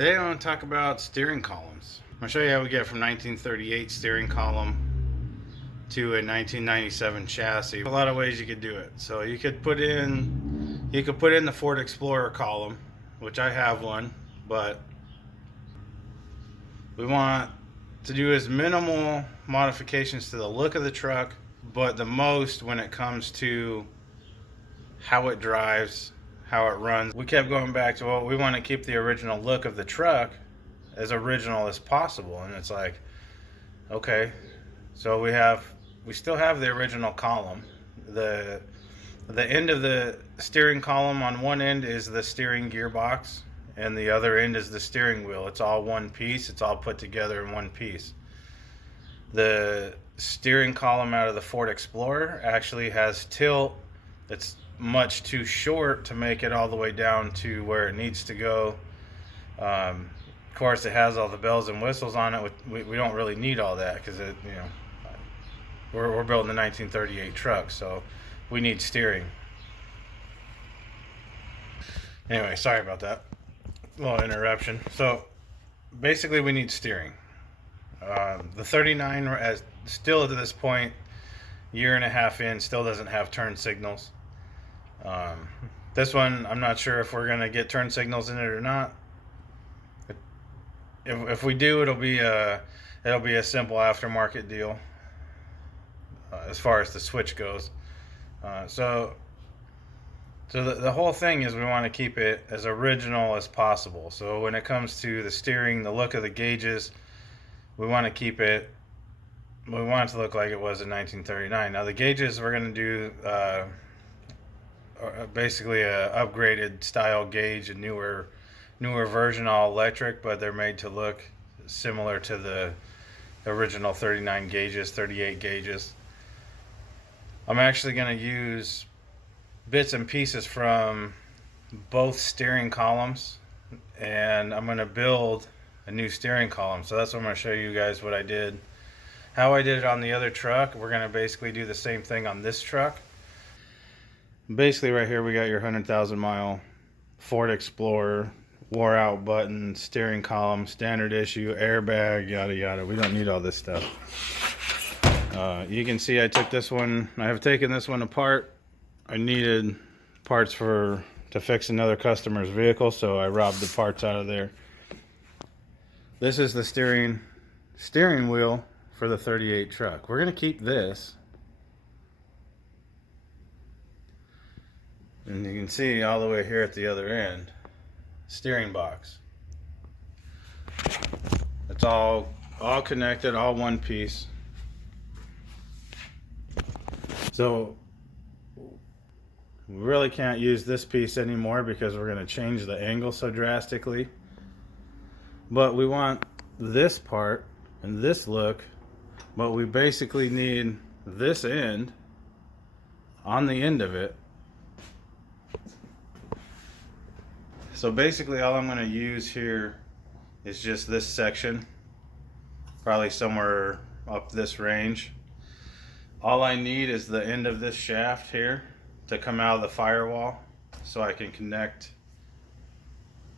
Today I want to talk about steering columns. I'll show you how we get from 1938 steering column to a 1997 chassis. A lot of ways you could do it. So you could put in the Ford Explorer column, which I have one, but we want to do as minimal modifications to the look of the truck, but the most when it comes to how it drives, how it runs. We kept going back to, well, we want to keep the original look of the truck as original as possible. And it's like, okay, so we still have the original column. The end of the steering column, on one end is the steering gearbox and the other end is the steering wheel. It's all one piece. It's all put together in one piece. The steering column out of the Ford Explorer actually has tilt. It's much too short to make it all the way down to where it needs to go. Of course, it has all the bells and whistles on it. We don't really need all that because we're building a 1938 truck, so we need steering. Anyway, sorry about that little interruption. So basically, we need steering. The 39, as still to this point, year and a half in, still doesn't have turn signals. This one, I'm not sure if we're gonna get turn signals in it or not. If we do, it'll be a simple aftermarket deal as far as the switch goes. So the whole thing is we want to keep it as original as possible. So when it comes to the steering, the look of the gauges, we want to keep it. We want it to look like it was in 1939. Now the gauges we're going to do. Basically a upgraded style gauge, a newer version, all electric, but they're made to look similar to the original 39 gauges, 38 gauges. I'm actually going to use bits and pieces from both steering columns, and I'm going to build a new steering column. So that's what I'm going to show you guys what I did, how I did it on the other truck. We're going to basically do the same thing on this truck. Basically right here we got your 100,000 mile Ford Explorer, wore out button, steering column, standard issue, airbag, yada yada. We don't need all this stuff. You can see I have taken this one apart. I needed parts to fix another customer's vehicle, so I robbed the parts out of there. This is the steering wheel for the 38 truck. We're gonna keep this. And you can see all the way here at the other end, steering box. It's all connected, all one piece. So we really can't use this piece anymore because we're going to change the angle so drastically. But we want this part and this look, but we basically need this end on the end of it. So basically all I'm going to use here is just this section, probably somewhere up this range. All I need is the end of this shaft here to come out of the firewall so I can connect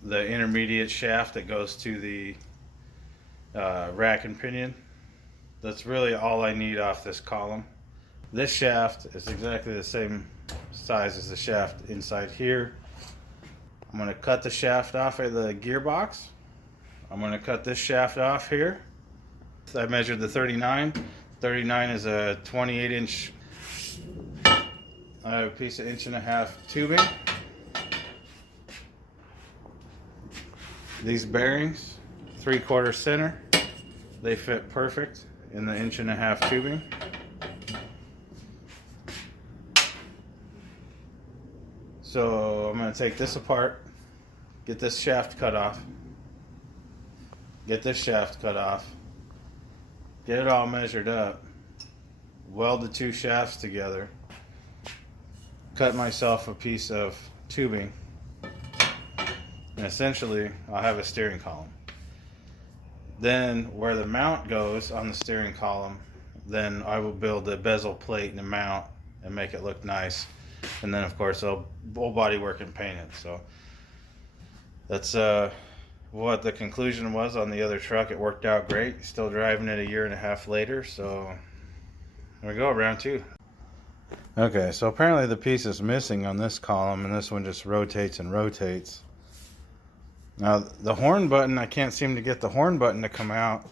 the intermediate shaft that goes to the rack and pinion. That's really all I need off this column. This shaft is exactly the same size as the shaft inside here. I'm going to cut the shaft off of the gearbox. I'm going to cut this shaft off here. I measured the 39. 39 is a 28-inch. I have a piece of 1.5 inch tubing. These bearings, 3/4 center, they fit perfect in the 1.5 inch tubing. So I'm going to take this apart, get this shaft cut off, get this shaft cut off, get it all measured up, weld the two shafts together, cut myself a piece of tubing, and essentially I'll have a steering column. Then where the mount goes on the steering column, then I will build a bezel plate and a mount and make it look nice. And then of course I'll full body work and paint it. So that's what the conclusion was on the other truck. It worked out great. Still driving it a year and a half later, so there we go, round two. Okay, so apparently the piece is missing on this column, and this one just rotates and rotates. Now the horn button, I can't seem to get the horn button to come out.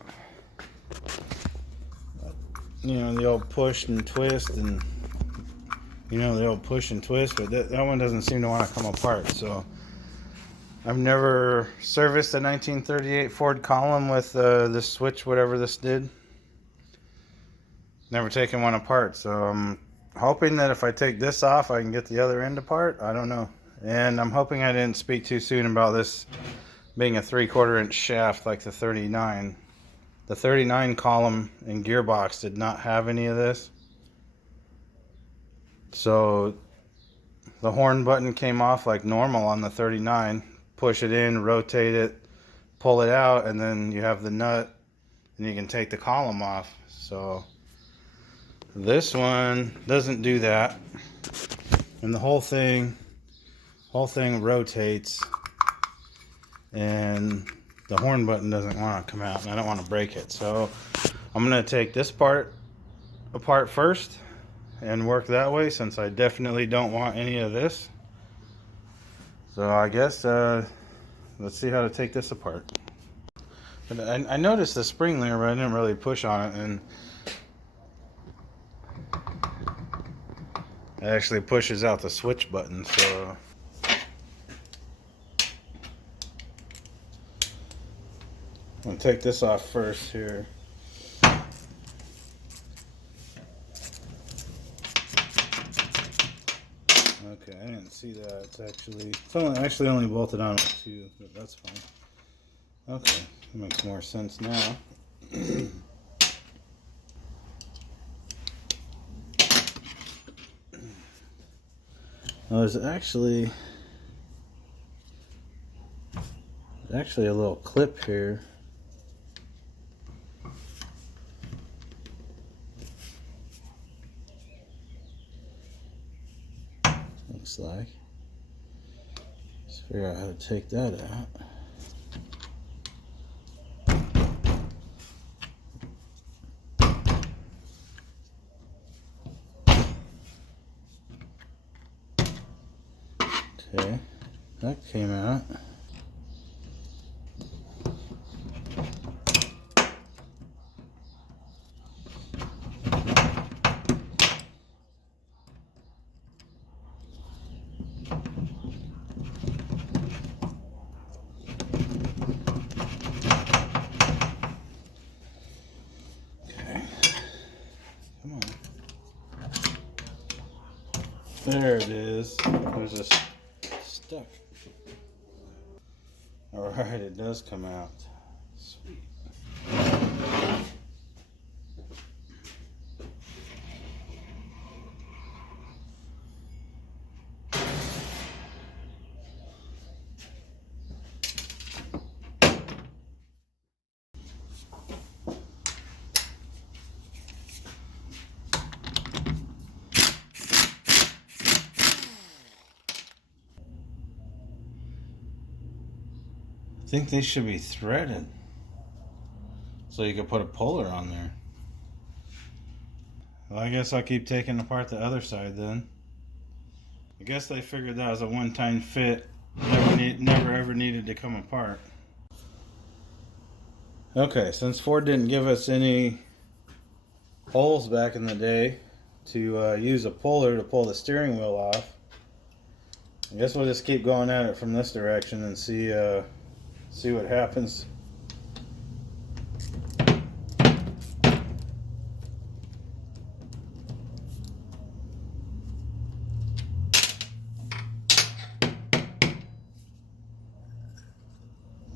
You know, the old push and twist, and you know, the old push and twist, but that one doesn't seem to want to come apart. So I've never serviced a 1938 Ford column with this switch, whatever this did. Never taken one apart, so I'm hoping that if I take this off, I can get the other end apart. I don't know. And I'm hoping I didn't speak too soon about this being a 3/4 inch shaft like the 39. The 39 column and gearbox did not have any of this. So the horn button came off like normal on the 39. Push it in, rotate it, pull it out, and then you have the nut and you can take the column off. So this one doesn't do that, and the whole thing rotates, and the horn button doesn't want to come out, and I don't want to break it. So I'm going to take this part apart first and work that way, since I definitely don't want any of this. So I guess let's see how to take this apart. But I noticed the spring there, but I didn't really push on it, and it actually pushes out the switch button. So I'm going to take this off first here. Okay, I didn't see that. It's actually only bolted on with 2, but that's fine. Okay, that makes more sense now. Well, there's actually a little clip here. Looks like. Let's figure out how to take that out. Okay, that came out. There it is. There's a stuck. Alright, it does come out. Sweet. I think they should be threaded, so you could put a puller on there. Well, I guess I'll keep taking apart the other side then. I guess they figured that was a one-time fit, never ever needed to come apart. Okay, since Ford didn't give us any holes back in the day to use a puller to pull the steering wheel off, I guess we'll just keep going at it from this direction and see what happens.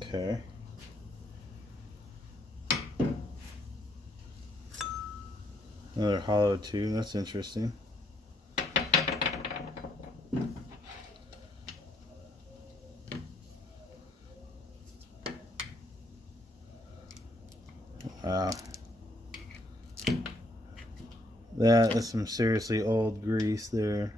Okay. Another hollow tube, that's interesting. Wow. That is some seriously old grease there.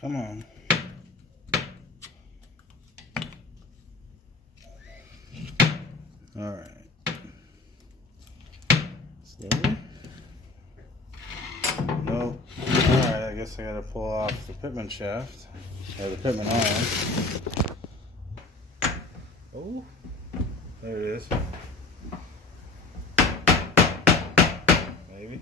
Come on. All right. Slowly. Nope. All right, I guess I gotta pull off the pitman shaft, or the pitman arm. Oh, there it is. Maybe.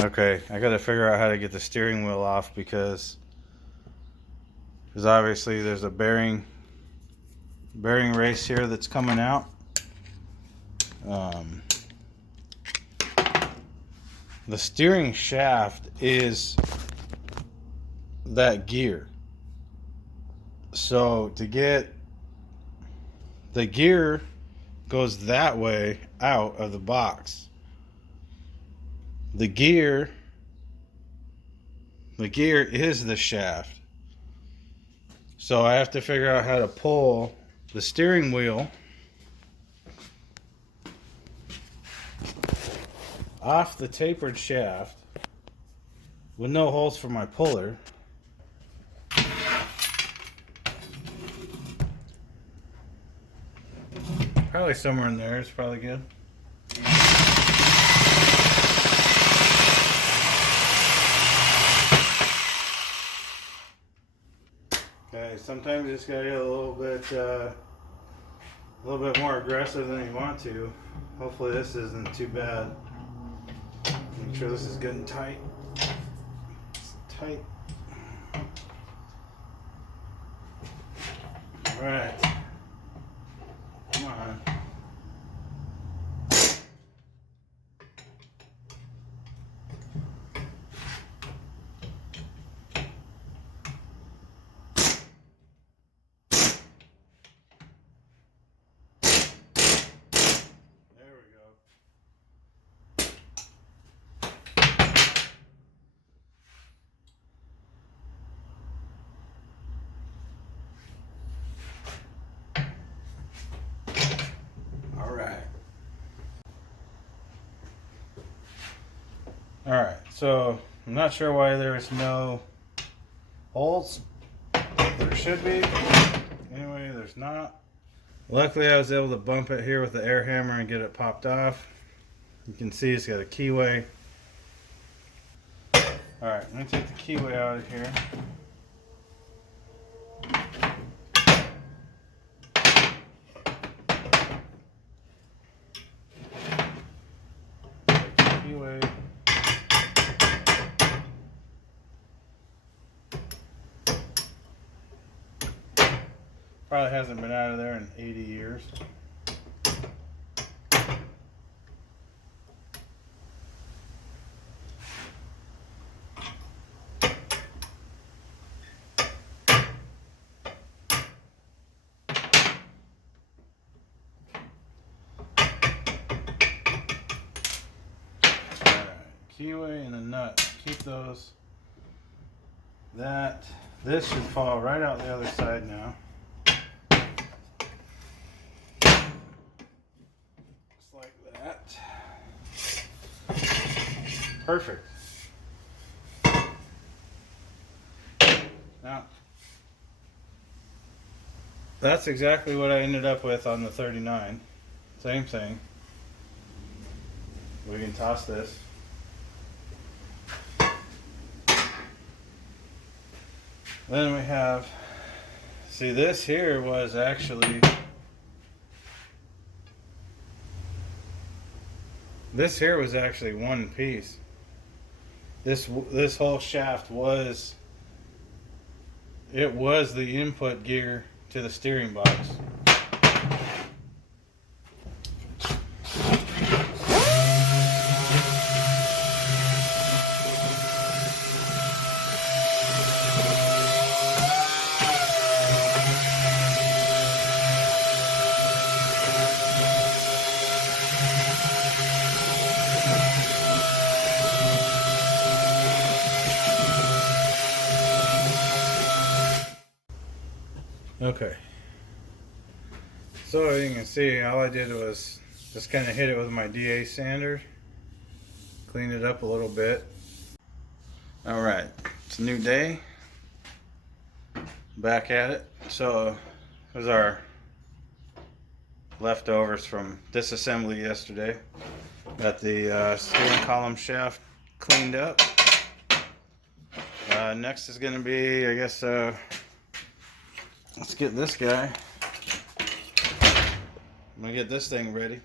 Okay, I gotta figure out how to get the steering wheel off because obviously there's a bearing race here that's coming out. The steering shaft is that gear. So to get the gear goes that way out of the box. The gear is the shaft. So I have to figure out how to pull the steering wheel off the tapered shaft with no holes for my puller. Probably somewhere in there is probably good. Okay, sometimes you just gotta get a little bit more aggressive than you want to. Hopefully this isn't too bad. Make sure this is good and tight. It's tight. All right. Come on. Alright, so I'm not sure why there's no holes. There should be. Anyway, there's not. Luckily I was able to bump it here with the air hammer and get it popped off. You can see it's got a keyway. Alright, I'm going to take the keyway out of here. Keyway. Probably hasn't been out of there in 80 years. Keyway and a nut. Keep those. This should fall right out the other side now. Just like that. Perfect. Now, that's exactly what I ended up with on the 39. Same thing. We can toss this. Then we have, see, this here was actually, one piece. This whole shaft was, it was the input gear to the steering box. Okay, so you can see all I did was just kind of hit it with my DA sander, clean it up a little bit. Alright, it's a new day, back at it. So here's our leftovers from disassembly yesterday. Got the steering column shaft cleaned up. Next is going to be, I guess, let's get this guy. I'm gonna get this thing ready.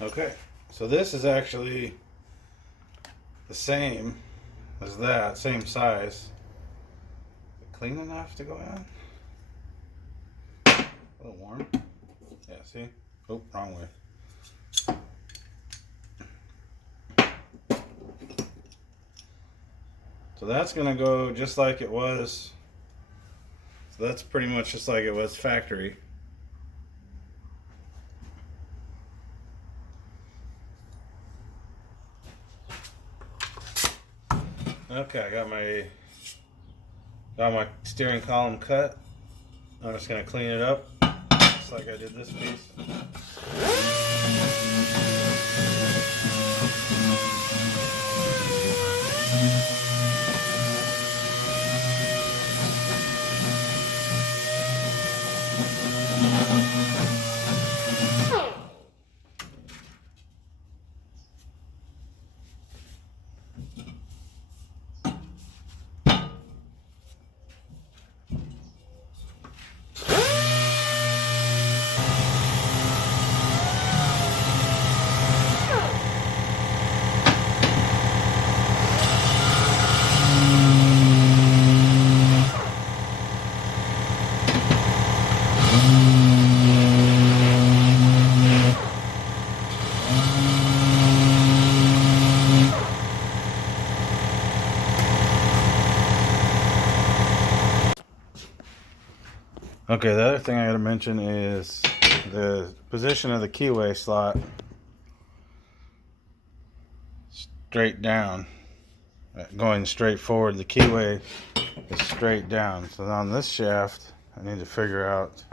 Okay, so this is actually the same as that, same size. Clean enough to go in? A little warm. Yeah, see? Oh, wrong way. So that's gonna go just like it was. So that's pretty much just like it was factory. Okay, I got my steering column cut. I'm just gonna clean it up, just like I did this piece. Okay, the other thing I gotta mention is the position of the keyway slot. Straight down, going straight forward. The keyway is straight down. So on this shaft, I need to figure out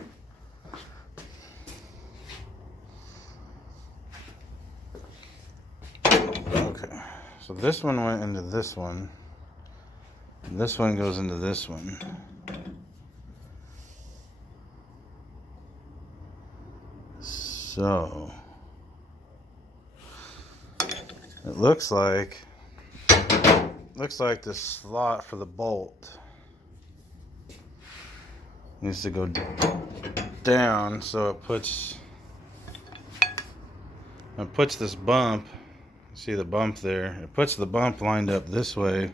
okay. So this one went into this one, and this one goes into this one. So it looks like the slot for the bolt needs to go down, so it puts this bump. See the bump there? It puts the bump lined up this way.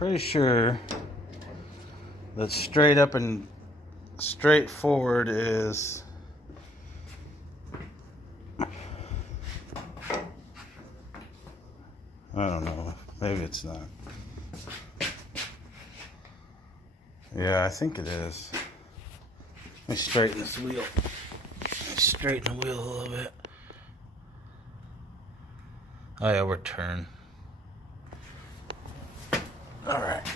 pretty sure that straight up and straight forward is I don't know. Maybe it's not. Yeah, I think it is. Let me straighten this wheel. Straighten the wheel a little bit. Oh yeah, we're turned. Alright.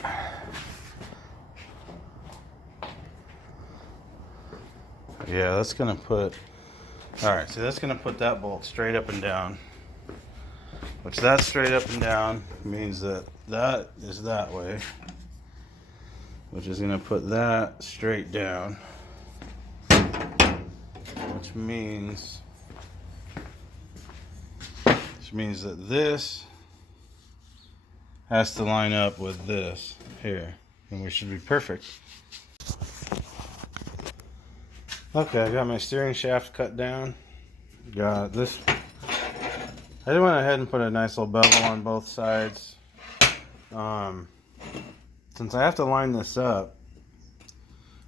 Yeah, that's gonna put... Alright, so that's gonna put that bolt straight up and down. Which that straight up and down means that that is that way. Which is gonna put that straight down. Which means that this has to line up with this here. And we should be perfect. Okay, I got my steering shaft cut down. Got this. I just went ahead and put a nice little bevel on both sides. Since I have to line this up,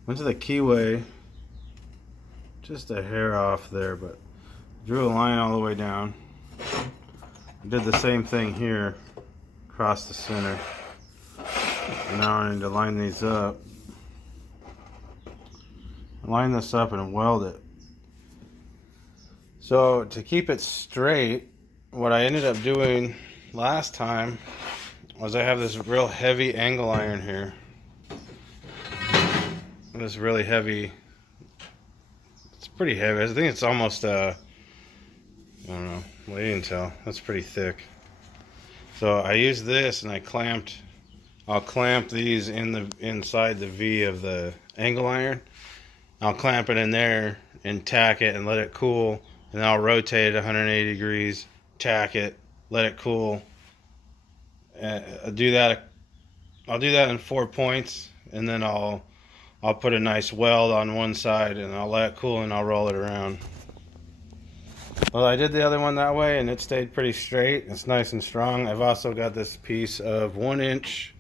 went to the keyway, just a hair off there, but drew a line all the way down. Did the same thing here across the center. And now I need to line these up. Line this up and weld it. So to keep it straight, what I ended up doing last time was I have this real heavy angle iron here. This really heavy, it's pretty heavy. I think it's almost I don't know, well, you can tell, that's pretty thick. So I used this and I'll clamp these inside the V of the angle iron. I'll clamp it in there and tack it and let it cool, and then I'll rotate it 180 degrees, tack it, let it cool. I'll do that in 4 points, and then I'll put a nice weld on one side and I'll let it cool and I'll roll it around. Well, I did the other one that way and it stayed pretty straight. It's nice and strong. I've also got this piece of 1 inch.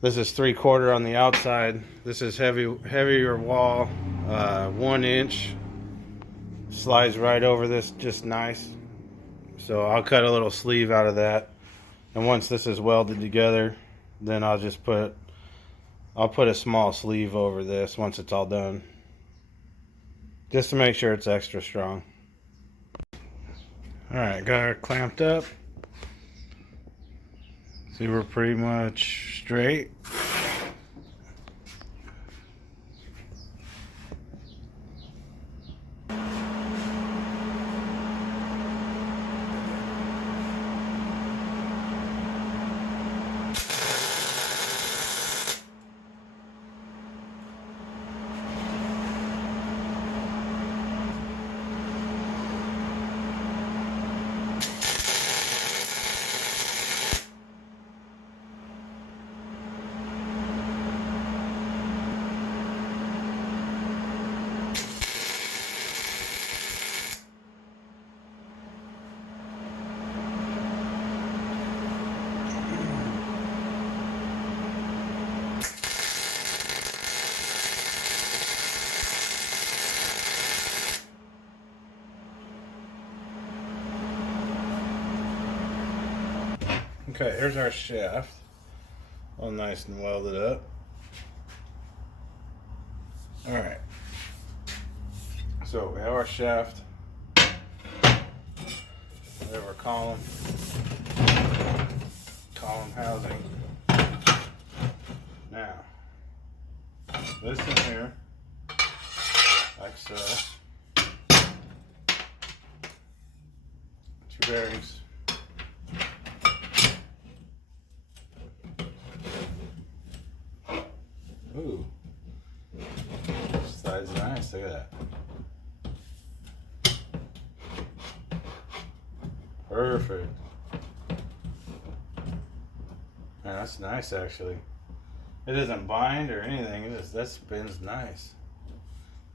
This is 3/4 on the outside. This is heavier wall, 1 inch. Slides right over this, just nice. So I'll cut a little sleeve out of that. And once this is welded together, then I'll put a small sleeve over this once it's all done. Just to make sure it's extra strong. Alright, got her clamped up. See, we're pretty much straight. Okay, here's our shaft, all nice and welded up. Alright, so we have our shaft, we have our column housing. Now, this in here, like so, 2 bearings. Ooh, this side's nice, look at that. Perfect. Man, that's nice actually. It doesn't bind or anything, that spins nice.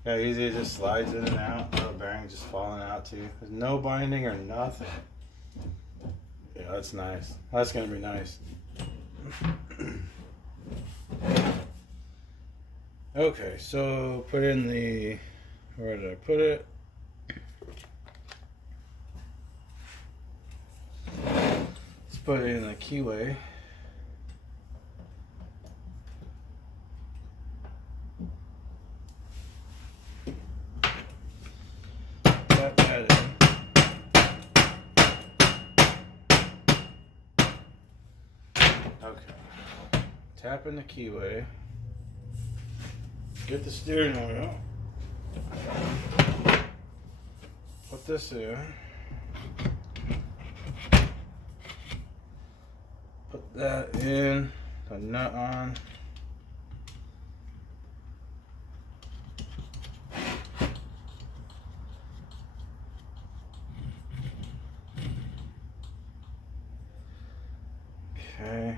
Yeah, easy, it just slides in and out, little bearing just falling out too. There's no binding or nothing. Yeah, that's nice. That's gonna be nice. Okay, so put in the, where did I put it? Let's put it in the keyway. Tap that in. Okay. Tap in the keyway. Get the steering wheel. Put this in. Put that in. The nut on. Okay.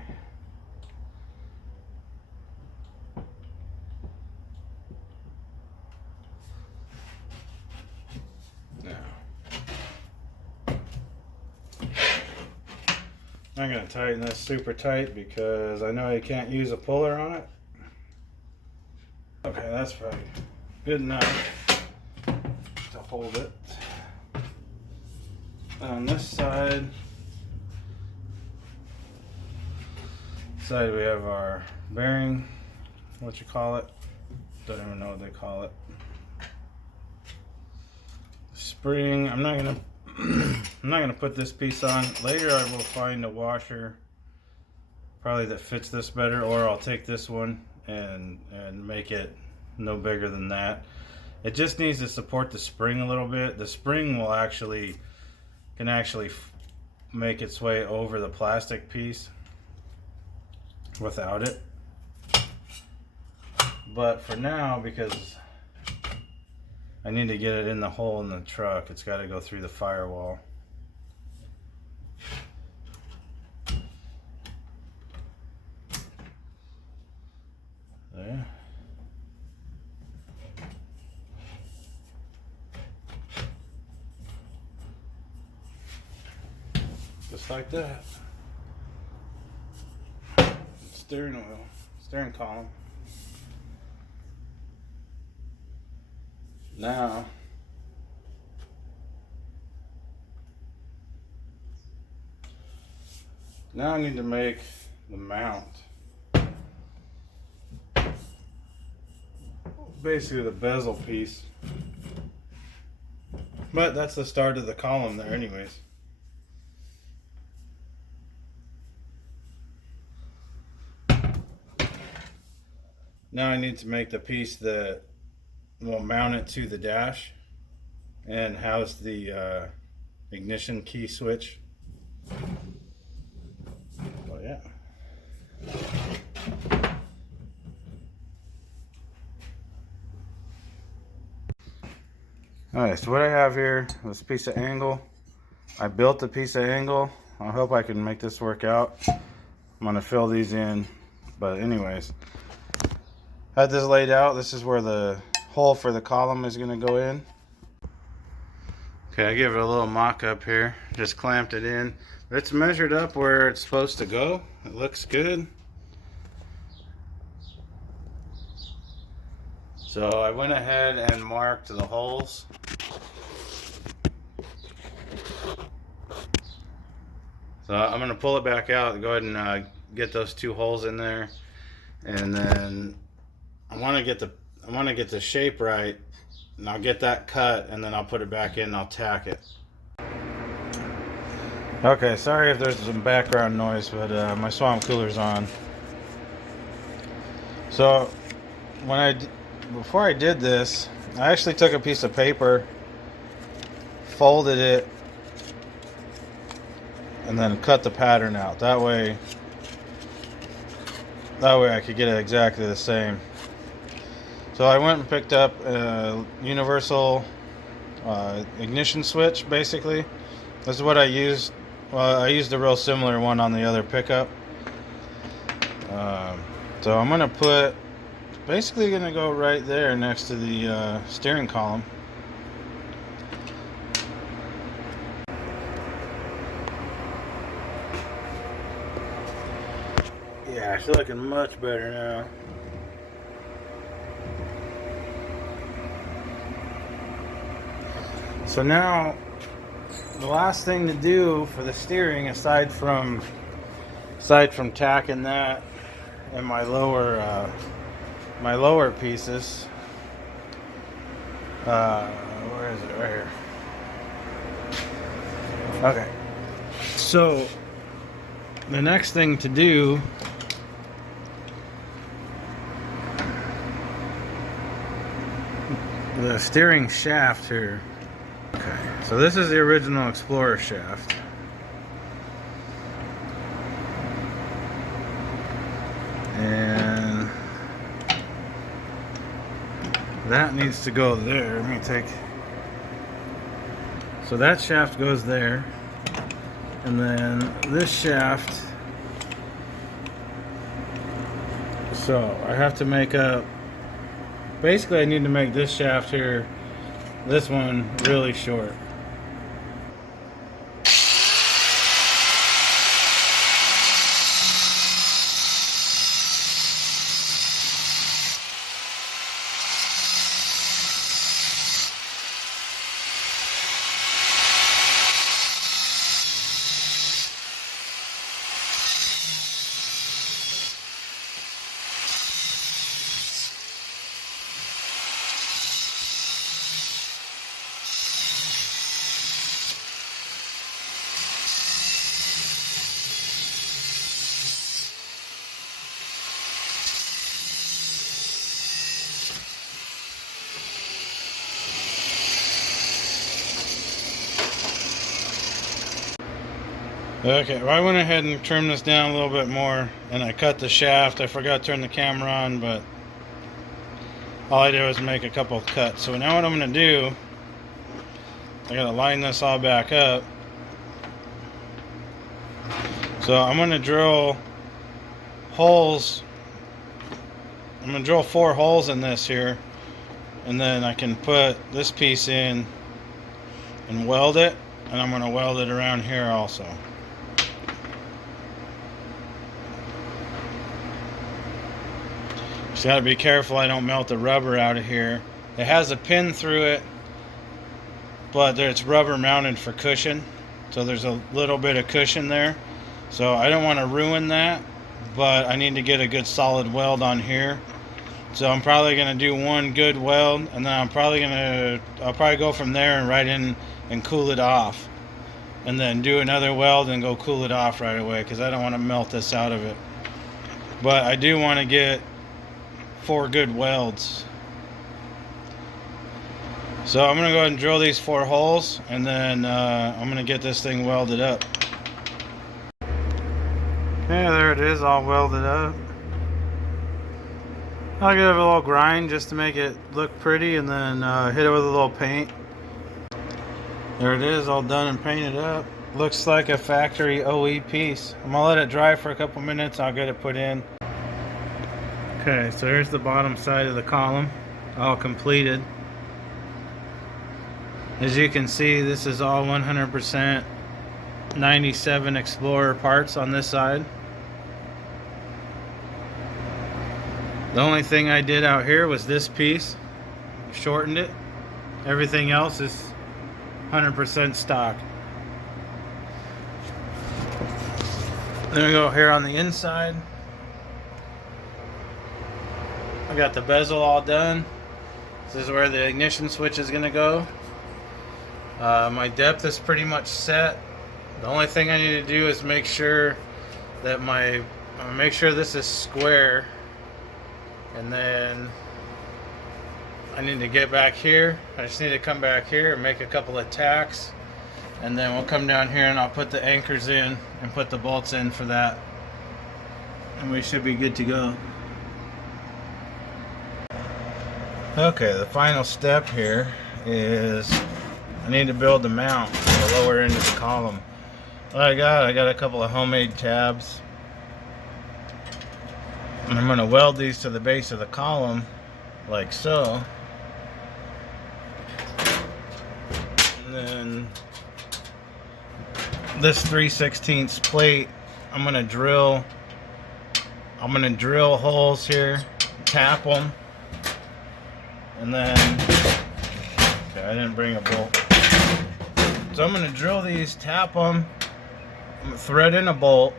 I'm going to tighten this super tight because I know you can't use a puller on it. Okay, that's probably good enough to hold it. On this side, we have our bearing, what you call it, don't even know what they call it. Spring, I'm not gonna put this piece on. Later I will find a washer probably that fits this better, or I'll take this one and make it no bigger than that. It just needs to support the spring a little bit. The spring will can actually make its way over the plastic piece without it. But for now, because I need to get it in the hole in the truck, it's got to go through the firewall. There. Just like that. Steering wheel, steering column. Now, I need to make the mount. Basically the bezel piece. But that's the start of the column there anyways. Now I need to make the piece that will mount it to the dash and house the ignition key switch. Oh yeah. Alright, so what I have here is a piece of angle. I built a piece of angle. I hope I can make this work out. I'm going to fill these in. But anyways, I had this laid out. This is where the hole for the column is going to go in. Okay, I gave it a little mock-up here. Just clamped it in. It's measured up where it's supposed to go. It looks good. So I went ahead and marked the holes. So I'm going to pull it back out, go ahead and get those two holes in there, and then I want to get the shape right, and I'll get that cut, and then I'll put it back in and I'll tack it. Okay, sorry if there's some background noise, but my swamp cooler's on. So before I did this, I actually took a piece of paper, folded it, and then cut the pattern out. That way I could get it exactly the same. So I went and picked up a universal ignition switch, basically. This is what I used. Well, I used a real similar one on the other pickup. So I'm going to basically going to go right there next to the steering column. it's looking much better now. So now, the last thing to do for the steering, aside from tacking that and my lower pieces, where is it? Right here. Okay. So the next thing to do the steering shaft here. Okay, so this is the original Explorer shaft. And that needs to go there. Let me take. So that shaft goes there. And then this shaft. So I have to make up. Basically, I need to make this shaft here, this one, really short. Okay, well, I went ahead and trimmed this down a little bit more, and I cut the shaft. I forgot to turn the camera on, but all I did was make a couple of cuts. So now what I'm going to do, I got to line this all back up. So I'm going to drill holes. I'm going to drill 4 holes in this here, and then I can put this piece in and weld it, and I'm going to weld it around here also. Just got to be careful I don't melt the rubber out of here. It has a pin through it, but it's rubber mounted for cushion, so there's a little bit of cushion there. So I don't want to ruin that, but I need to get a good solid weld on here. So I'm probably going to do one good weld, and then I'll probably go from there and right in and cool it off, and then do another weld and go cool it off right away, because I don't want to melt this out of it. But I do want to get 4 good welds. So I'm going to go ahead and drill these 4 holes, and then I'm going to get this thing welded up. Okay, there it is, all welded up. I'll give it a little grind just to make it look pretty, and then hit it with a little paint. There it is, all done and painted up. Looks like a factory OE piece. I'm going to let it dry for a couple minutes, I'll get it put in. Okay, so here's the bottom side of the column, all completed. As you can see, this is all 100% 97 Explorer parts on this side. The only thing I did out here was this piece, shortened it. Everything else is 100% stock. Then we go here on the inside. I got the bezel all done. This is where the ignition switch is going to go. My depth is pretty much set. The only thing I need to do is make sure that make sure this is square, and then I need to get back here. I just need to come back here and make a couple of tacks, and then we'll come down here and I'll put the anchors in and put the bolts in for that, and we should be good to go. Okay, the final step here is I need to build the mount for the lower end of the column. What I got a couple of homemade tabs, and I'm going to weld these to the base of the column like so, and then this 3/16 plate I'm going to drill I'm gonna drill holes here, tap them, and then, okay, I didn't bring a bolt. So I'm gonna drill these, tap them, I'm gonna thread in a bolt,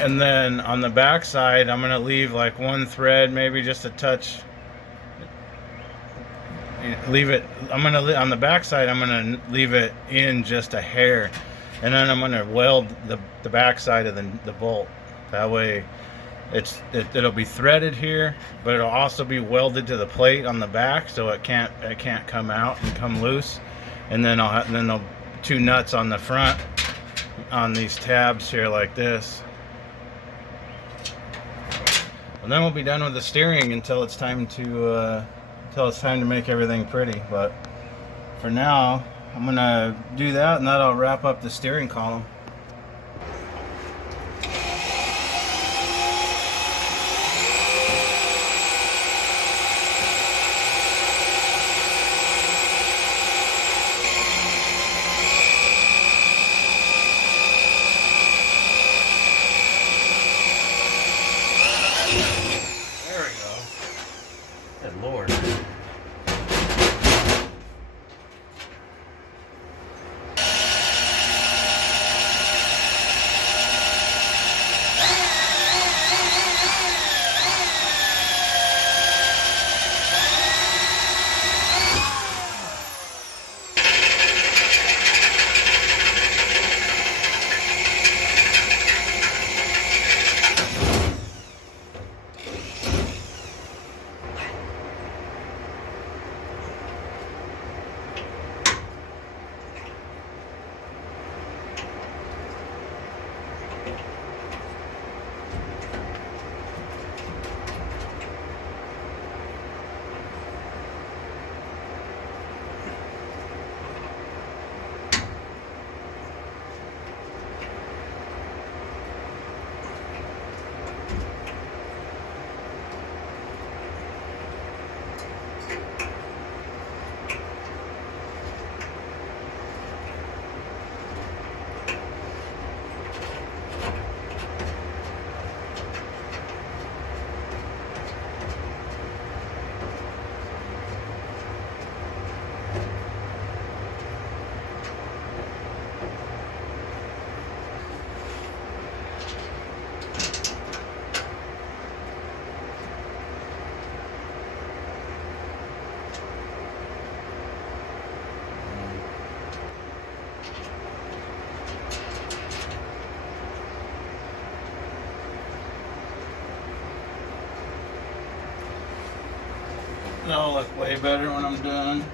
and then on the back side, I'm gonna leave like one thread, maybe just a touch. Leave it. On the back side, I'm gonna leave it in just a hair, and then I'm gonna weld the back side of the bolt. That way, it'll be threaded here, but it'll also be welded to the plate on the back, so it can't come out and come loose. And then the two nuts on the front on these tabs here like this. And then we'll be done with the steering until it's time to make everything pretty. But for now, I'm gonna do that, and that'll wrap up the steering column. There we go. Good Lord. That'll look way better when I'm done.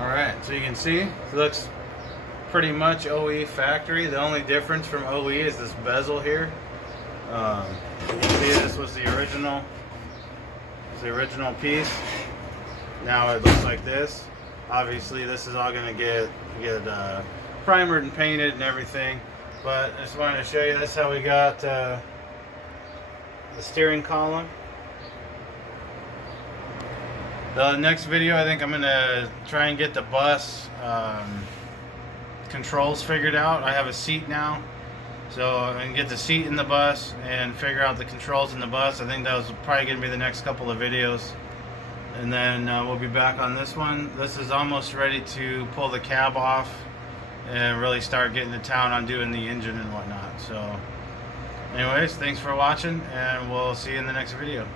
Alright, so you can see, it looks pretty much OE factory. The only difference from OE is this bezel here. You can see this was the original piece. Now it looks like this. Obviously this is all going to get primered and painted and everything. But I just wanted to show you, that's how we got the steering column. The next video, I think I'm going to try and get the bus controls figured out. I have a seat now, so I can get the seat in the bus and figure out the controls in the bus. I think that was probably going to be the next couple of videos. And then we'll be back on this one. This is almost ready to pull the cab off and really start getting to town on doing the engine and whatnot. So anyways, thanks for watching, and we'll see you in the next video.